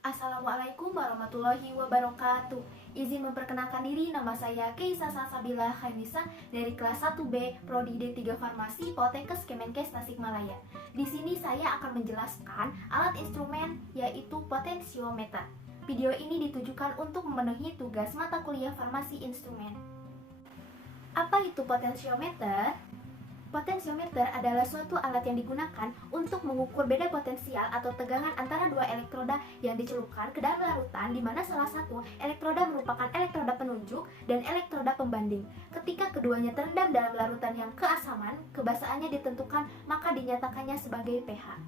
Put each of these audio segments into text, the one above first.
Assalamualaikum warahmatullahi wabarakatuh. Izin memperkenalkan diri, nama saya Keisa Salsabila Khairnisa dari kelas 1B Prodi D3 Farmasi Poltekkes Kemenkes Tasikmalaya. Di sini saya akan menjelaskan alat instrumen yaitu potensiometer. Video ini ditujukan untuk memenuhi tugas mata kuliah farmasi instrumen. Apa itu potensiometer? Potensiometer adalah suatu alat yang digunakan untuk mengukur beda potensial atau tegangan antara dua elektroda yang dicelupkan ke dalam larutan, di mana salah satu elektroda merupakan elektroda penunjuk dan elektroda pembanding. Ketika keduanya terendam dalam larutan yang keasaman, kebasahannya ditentukan, maka dinyatakannya sebagai pH.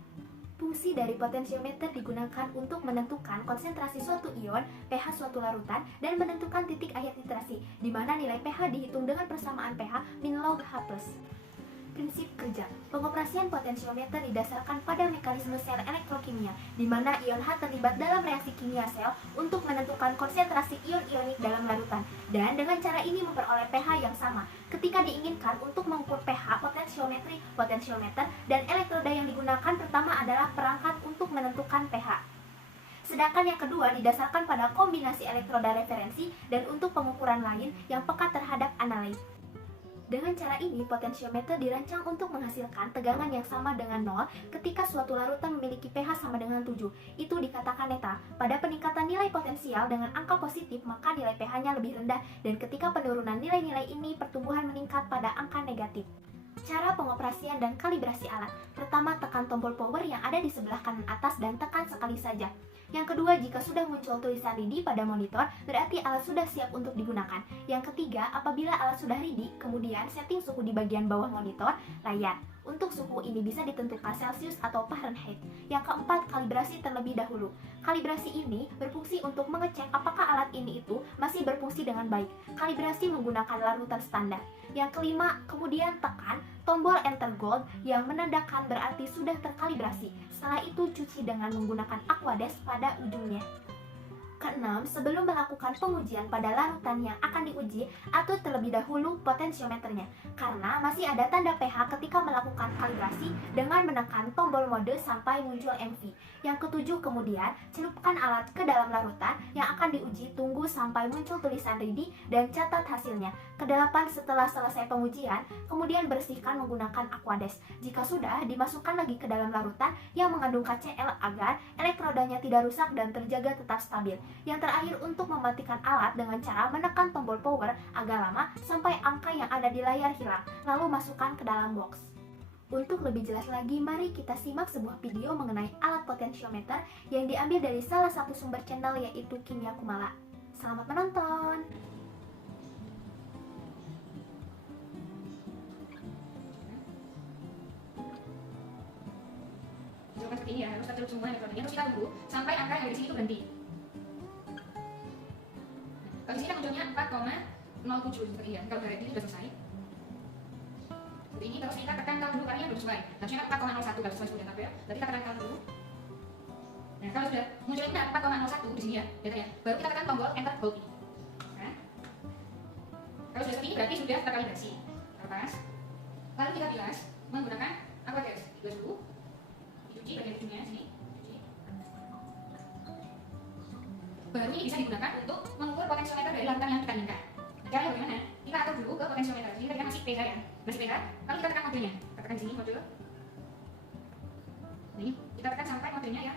Fungsi dari potensiometer digunakan untuk menentukan konsentrasi suatu ion, pH suatu larutan, dan menentukan titik akhir titrasi, di mana nilai pH dihitung dengan persamaan pH min log H+. Prinsip kerja. Pengoperasian potensiometer didasarkan pada mekanisme sel elektrokimia, di mana ion H terlibat dalam reaksi kimia sel untuk menentukan konsentrasi ion ionik dalam larutan, dan dengan cara ini memperoleh pH yang sama. Ketika diinginkan untuk mengukur pH, potensiometer, dan elektroda yang digunakan pertama adalah perangkat untuk menentukan pH. Sedangkan yang kedua didasarkan pada kombinasi elektroda referensi dan untuk pengukuran lain yang peka terhadap analit. Dengan cara ini, potensiometer dirancang untuk menghasilkan tegangan yang sama dengan 0 ketika suatu larutan memiliki pH sama dengan 7. Itu dikatakan neta. Pada peningkatan nilai potensial dengan angka positif, maka nilai pH-nya lebih rendah, dan ketika penurunan nilai-nilai ini, pertumbuhan meningkat pada angka negatif. Cara pengoperasian dan kalibrasi alat. Pertama, tekan tombol power yang ada di sebelah kanan atas dan tekan sekali saja. Yang kedua, jika sudah muncul tulisan ready pada monitor, berarti alat sudah siap untuk digunakan. Yang ketiga, apabila alat sudah ready, kemudian setting suhu di bagian bawah monitor layar. Untuk suhu ini bisa ditentukan Celsius atau Fahrenheit. Yang keempat, kalibrasi terlebih dahulu. Kalibrasi ini berfungsi untuk mengecek apakah alat ini itu masih berfungsi dengan baik. Kalibrasi menggunakan larutan standar. Yang kelima, kemudian tekan tombol Enter Gold yang menandakan berarti sudah terkalibrasi. Setelah itu cuci dengan menggunakan Aquades pada ujungnya. Keenam, sebelum melakukan pengujian pada larutan yang akan diuji, atur terlebih dahulu potensiometernya, karena masih ada tanda pH ketika melakukan kalibrasi dengan menekan tombol mode sampai muncul MV. Yang ketujuh, kemudian celupkan alat ke dalam larutan yang akan diuji, tunggu sampai muncul tulisan ready dan catat hasilnya. Kedelapan, setelah selesai pengujian, kemudian bersihkan menggunakan Aquades. Jika sudah, dimasukkan lagi ke dalam larutan yang mengandung KCl agar elektrodanya tidak rusak dan terjaga tetap stabil. Yang terakhir, untuk mematikan alat dengan cara menekan tombol power agak lama sampai angka yang ada di layar hilang, lalu masukkan ke dalam box. Untuk lebih jelas lagi, mari kita simak sebuah video mengenai alat potensiometer yang diambil dari salah satu sumber channel, yaitu Kimia Kumala. Selamat menonton! Seperti ini ya, harus kita celup semua elektrodanya, terus kita tunggu sampai angka yang ada di sini itu berhenti. Kalau di sini kan munculnya 4,07 seperti ini ya. Kalau dari ini sudah selesai. Seperti ini, terus kita tekan dulu karena belum sesuai. Harusnya kan 4,01 kalau sesuai sudah ya. Berarti kita tekan dulu. Nah, kalau sudah munculnya 4,01 di sini ya, datanya, baru kita tekan tombol Enter Gold ini. Nah, kalau sudah seperti ini berarti sudah terkalibrasi. Lepas, lalu kita bilas menggunakan Aquades. Bilas dulu, dicuci bagian ujungnya sini. Baru ini bisa digunakan untuk mengukur potensiometer dari larutan yang kita inginkan. Caranya bagaimana? Kita atur dulu ke potensiometer. Jadi tadi masih pH ya, masih pH. Lalu kita tekan modulnya. Kita tekan di sini modul. Ini kita tekan sampai modulnya ya.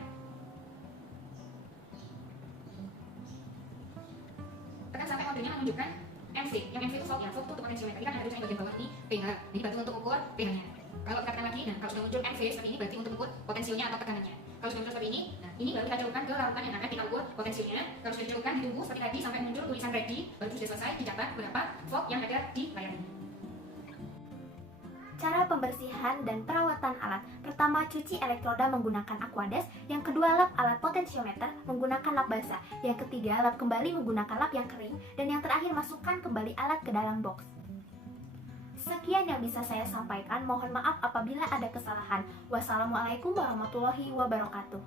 Tekan sampai modulnya menunjukkan MC. Yang MC itu volt ya, volt itu untuk potensiometer. Ini kan ada tulisan di bagian bawah ini pH. Ini berarti untuk ukur pH-nya. Kalau kita tekan lagi, nah kalau sudah muncul MV seperti ini berarti untuk ukur potensialnya atau teganannya. Kalau sudah muncul seperti ini, nah ini baru kita celupkan ke larutan yang akan kita ukur potensialnya. Kalau sudah dicelupkan, ditunggu seperti tadi sampai muncul tulisan ready, baru sudah selesai, dicatat berapa volt yang ada di layar ini. Cara pembersihan dan perawatan alat. Pertama, cuci elektroda menggunakan Aquades. Yang kedua, lap alat potensiometer menggunakan lap basah. Yang ketiga, lap kembali menggunakan lap yang kering. Dan yang terakhir, masukkan kembali alat ke dalam box. Sekian yang bisa saya sampaikan, mohon maaf apabila ada kesalahan. Wassalamualaikum warahmatullahi wabarakatuh.